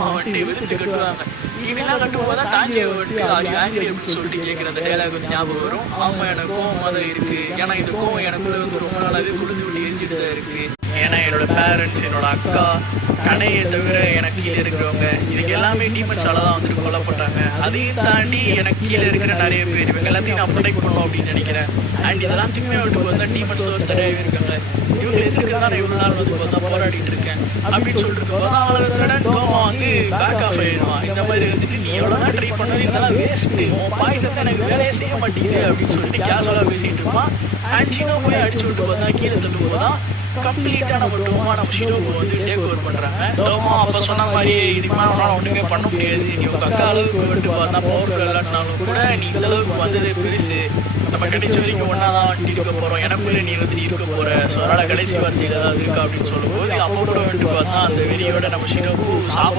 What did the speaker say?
டோமா வந்துட்டு விழுந்து கட்டுவாங்க. இவங்கெல்லாம் கட்டும்போது தான் டான்ஜியை வந்துட்டு ஆர் யூ ஆங்கிரி அப்படின்னு சொல்லிட்டு கேட்குற அந்த டைலாக் வந்து ஞாபகம் வரும். ஆமாம், எனக்கு கோவமாக தான் இருக்குது. ஏன்னா இந்த கோவம் எனக்குள்ளே வந்து ரொம்ப நாளாகவே குளிர்ந்து விட்டு எரிஞ்சிட்டு தான் இருக்குது. ஏன்னா என்னோட பேரண்ட்ஸ், என்னோட அக்கா, கடையை தவிர எனக்கு கீழே இருக்கிறவங்க இவங்க எல்லாமே டீமன்ஸால தான் வந்துட்டு கொல்லப்பட்டாங்க. அதையும் தாண்டி எனக்கு கீழே இருக்கிற நிறைய பேர் இவங்க எல்லாத்தையும் நான் ப்ரொடெக்ட் பண்ணணும் அப்படின்னு நினைக்கிறேன். அண்ட் இதெல்லாம் திரும்பி விட்டு பார்த்தா டீமன்ஸ் ஒருத்தரையாகவே இருக்காங்க. இவங்க எதிர்க்க தான் இவ்வளோ நாள் வந்து பார்த்தா போராடிட்டு இருக்கேன் அப்படின்னு சொல்லிட்டு போது அவளை சடன் டோமா வந்து பேக் ஆஃப் ஆயிடுவான். இந்த மாதிரி வந்துட்டு நீ எவ்வளோ தான் ட்ரை பண்ணது இதெல்லாம் வேஸ்ட்டு, உன் பாய்சத்தை எனக்கு வேலையே செய்ய மாட்டேங்குது அப்படின்னு சொல்லிட்டு கேஷுவலாக பேசிகிட்டு இருப்பான். அண்ட் சினோ போய் அடிச்சு விட்டு பார்த்தா கீழே தட்டு போதான் கம்ப்ளீட்டாக நம்ம டோமா நம்ம ஷிரோவை வந்து டேக் ஓவர் பண்ணுறாங்க. டோமா அப்போ சொன்ன மாதிரி இதுக்கு மேலே அவனால் ஒன்றுமே பண்ண முடியாது, நீ உங்கள் அக்கா அளவுக்கு வந்துட்டு பார்த்தா பவர்ஃபுல் இல்லாட்டினாலும் கூட நீ இந்த அளவுக்கு வந்ததே பெருசு, நம்ம கடைசி வரைக்கும் ஒன்றா தான் வந்துட்டு இருக்க போகிறோம், எனக்குள்ளே நீ வந்து இருக்க போகிற, ஸோ அதனால் கடைசி வார்த்தையில் ஏதாவது இருக்கா அப்படின்னு சொல்லும்போது அப்போ கூட வந்துட்டு பார்த்தா அந்த வெறியோட நம்ம ஷிரோவுக்கு சாப்பிட